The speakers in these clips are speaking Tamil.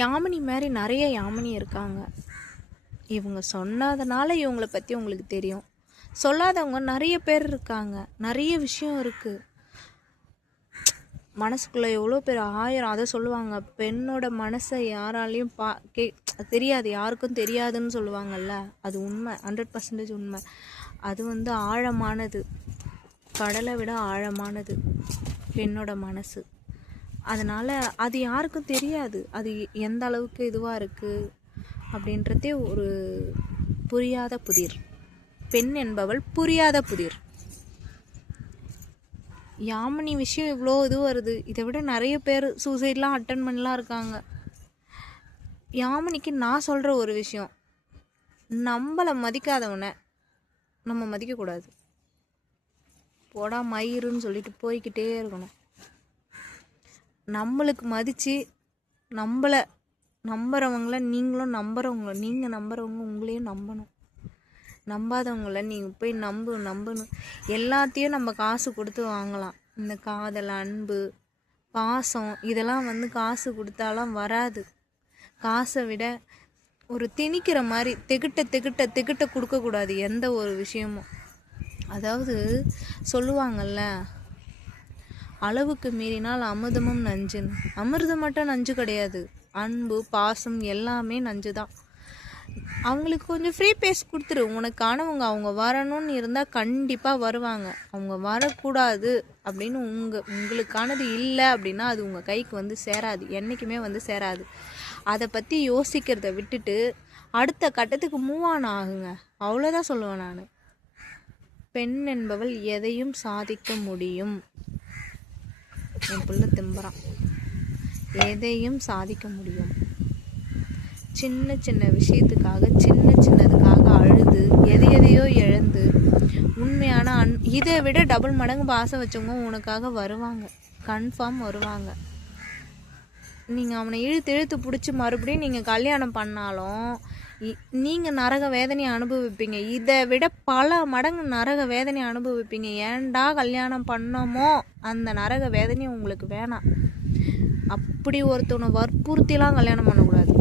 யாமினி மாதிரி நிறைய யாமினி இருக்காங்க. இவங்க சொன்னதுனால இவங்கள பற்றி உங்களுக்கு தெரியும். சொல்லாதவங்க நிறைய பேர் இருக்காங்க. நிறைய விஷயம் இருக்குது மனசுக்குள்ளே. எவ்வளோ பேர் ஆயிரம் அதை சொல்லுவாங்க. பெண்ணோட மனசை யாராலையும் தெரியாது, யாருக்கும் தெரியாதுன்னு சொல்லுவாங்கல்ல. அது உண்மை, 100% உண்மை. அது ஆழமானது, கடலை விட ஆழமானது பெண்ணோட மனசு. அதனால் அது யாருக்கும் தெரியாது, அது எந்த அளவுக்கு இதுவாக இருக்குது அப்படின்றதே ஒரு புரியாத புதிர். பெண் என்பவள் புரியாத புதிர். யாமினி விஷயம் இவ்வளோ இது வருது. இதை விட நிறைய பேர் சூசைட்லாம் அட்டன் பண்ணலாம் இருக்காங்க. யாமினிக்கு நான் சொல்கிற ஒரு விஷயம், நம்மளை மதிக்காதவனை நம்ம மதிக்கக்கூடாது. போடா மயிருன்னு சொல்லிட்டு போய்கிட்டே இருக்கணும். நம்மளுக்கு மதித்து நம்மளை நம்புறவங்கள நீங்களும் நம்புறவங்கள, நீங்கள் நம்புறவங்க உங்களையும் நம்பணும். நம்பாதவங்கள நீங்கள் போய் நம்பணும். எல்லாத்தையும் நம்ம காசு கொடுத்து வாங்கலாம். இந்த காதல், அன்பு, பாசம் இதெல்லாம் காசு கொடுத்தாலாம் வராது. காசை விட ஒரு திணிக்கிற மாதிரி திகிட்ட கொடுக்கக்கூடாது எந்த ஒரு விஷயமும். அதாவது சொல்லுவாங்கள்ல, அளவுக்கு மீறினால் அமிர்தமும் நஞ்சுன்னு. அமிர்தம் மட்டும் நஞ்சு கிடையாது, அன்பு பாசம் எல்லாமே நஞ்சு தான். அவங்களுக்கு கொஞ்சம் ஃப்ரீ பேஸ் கொடுத்துரு. உனக்கானவங்க அவங்க வரணும்னு இருந்தால் கண்டிப்பாக வருவாங்க. அவங்க வரக்கூடாது அப்படின்னு உங்களுக்கானது இல்லை அப்படின்னா அது உங்கள் கைக்கு சேராது, என்றைக்குமே சேராது. அதை பற்றி யோசிக்கிறத விட்டுட்டு அடுத்த கட்டத்துக்கு மூவ் ஆன் ஆகுங்க. அவ்வளோதான் சொல்லுவேன் நான். பெண் என்பவள் எதையும் சாதிக்க முடியும். என் பிள்ளை திம்புறான். எதையும் சாதிக்க முடியும். சின்ன சின்ன விஷயத்துக்காக சின்னதுக்காக அழுது எதையோ இழந்து உண்மையான இதை விட டபுள் மடங்கு பாசம் வச்சவங்க உனக்காக வருவாங்க, கன்ஃபார்ம் வருவாங்க. நீங்கள் அவனை இழுத்து பிடிச்சி மறுபடியும் நீங்கள் கல்யாணம் பண்ணாலும் நீங்கள் நரக வேதனையை அனுபவிப்பீங்க. இதை விட பல மடங்கு நரக வேதனையை அனுபவிப்பீங்க. ஏன்டா கல்யாணம் பண்ணோமோ அந்த நரக வேதனையும் உங்களுக்கு வேணாம். அப்படி ஒருத்தவனை வற்புறுத்திலாம் கல்யாணம் பண்ணக்கூடாது.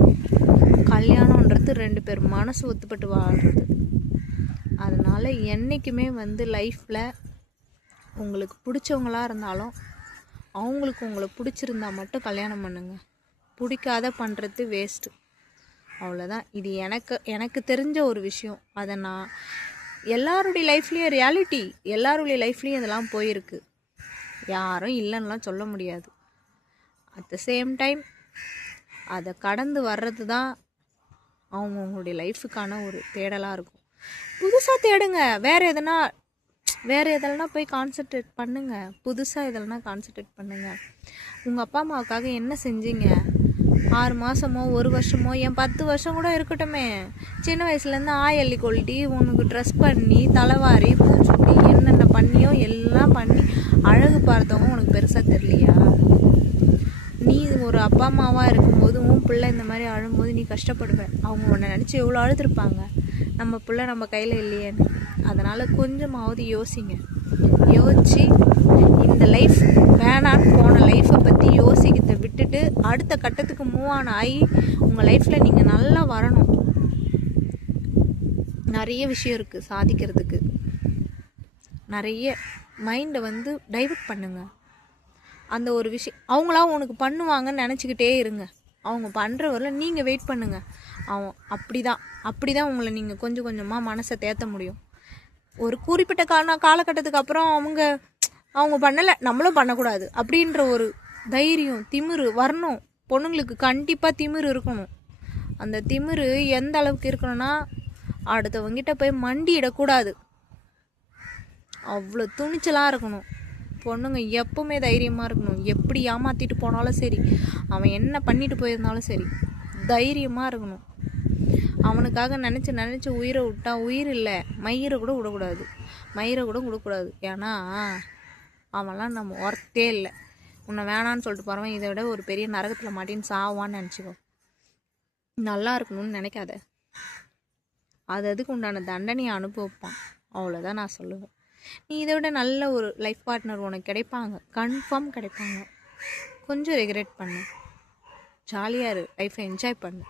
கல்யாணன்றது 2 பேர் மனசு ஒத்துப்பட்டு வாழ்கிறது. அதனால் என்றைக்குமே லைஃப்பில் உங்களுக்கு பிடிச்சவங்களாக இருந்தாலும் அவங்களுக்கு உங்களை பிடிச்சிருந்தா மட்டும் கல்யாணம் பண்ணுங்க. பிடிக்காத பண்ணுறது வேஸ்ட்டு. அவ்வளோதான். இது எனக்கு தெரிஞ்ச ஒரு விஷயம். அதை நான் எல்லாருடைய லைஃப்லேயும் ரியாலிட்டி, எல்லாருடைய லைஃப்லேயும் இதெல்லாம் போயிருக்கு. யாரும் இல்லைன்னுலாம் சொல்ல முடியாது. அட் த சேம் டைம் அதை கடந்து வர்றது தான் அவங்கவுங்களுடைய லைஃபுக்கான ஒரு தேடலாக இருக்கும். புதுசாக தேடுங்க. வேறு எதெல்லாம் போய் கான்சன்ட்ரேட் பண்ணுங்கள். புதுசாக இதெல்லாம் கான்சன்ட்ரேட் பண்ணுங்கள். உங்கள் அப்பா அம்மாவுக்காக என்ன செஞ்சீங்க? 6 மாதமோ 1 வருஷமோ, என் 10 வருஷம் கூட இருக்கட்டுமே. சின்ன வயசுலேருந்து ஆயல்லி கொல்ட்டி உனக்கு ட்ரெஸ் பண்ணி தலைவாரி பூச்சுட்டி என்னென்ன பண்ணியோ எல்லாம் பண்ணி அழகு பார்த்தவங்க உனக்கு பெருசாக தெரியலையா? நீ ஒரு அப்பா அம்மாவாக இருக்கும்போது உன் பிள்ளை இந்த மாதிரி அழும்போது நீ கஷ்டப்படுவேன். அவங்க உன்னை நினச்சி எவ்வளோ அழுதுருப்பாங்க, நம்ம பிள்ளை நம்ம கையில் இல்லையேன்னு. அதனால் கொஞ்சமாவது யோசிங்க. யோசித்து இந்த லைஃப் வேணான்னு போன லைஃப்பை பற்றி யோசிக்கிறத விட்டுட்டு அடுத்த கட்டத்துக்கு மூவ் ஆன் ஆகி உங்கள் லைஃப்பில் நீங்கள் நல்லா வரணும். நிறைய விஷயம் இருக்குது சாதிக்கிறதுக்கு. நிறைய மைண்டை டைவர்ட் பண்ணுங்கள். அந்த ஒரு விஷயம் அவங்களா உனக்கு பண்ணுவாங்கன்னு நினச்சிக்கிட்டே இருங்க. அவங்க பண்ணுறவரை நீங்கள் வெயிட் பண்ணுங்கள். அப்படி தான் உங்களை நீங்கள் கொஞ்சம் கொஞ்சமாக மனசை தேற்ற முடியும். ஒரு குறிப்பிட்ட காலகட்டத்துக்கு அப்புறம் அவங்க பண்ணலை, நம்மளும் பண்ணக்கூடாது அப்படின்ற ஒரு தைரியம், திமிரு வரணும். பொண்ணுங்களுக்கு கண்டிப்பாக திமிரு இருக்கணும். அந்த திமிரு எந்த அளவுக்கு இருக்கணும்னா, அடுத்தவங்கிட்ட போய் மண்டியிடக்கூடாது. அவ்வளோ துணிச்சலாக இருக்கணும். பொண்ணுங்க எப்பவுமே தைரியமாக இருக்கணும். எப்படி ஏமாற்றிட்டு போனாலும் சரி, அவன் என்ன பண்ணிட்டு போயிருந்தாலும் சரி, தைரியமாக இருக்கணும். அவனுக்காக நினச்சி உயிரை விட்டா, உயிர் இல்லை மயிரை கூட விடக்கூடாது. ஏன்னா அவன்லாம் நம்ம ஒர்த்தே இல்லை. உன்னை வேணான்னு சொல்லிட்டு போகிறவன் இதை விட ஒரு பெரிய நரகத்தில் மாட்டின்னு சாவான்னு நினச்சிக்கோ. நல்லா இருக்கணும்னு நினைக்காத. அதுக்கு உண்டான தண்டனையை அனுபவிப்பான். அவ்வளோதான் நான் சொல்லுவேன். நீ இதை விட நல்ல ஒரு லைஃப் பார்ட்னர் உனக்கு கிடைப்பாங்க, கன்ஃபார்ம் கிடைப்பாங்க. கொஞ்சம் ரெக்ரெட் பண்ணு. ஜாலியாக இரு, லைஃப்பை என்ஜாய் பண்ணு.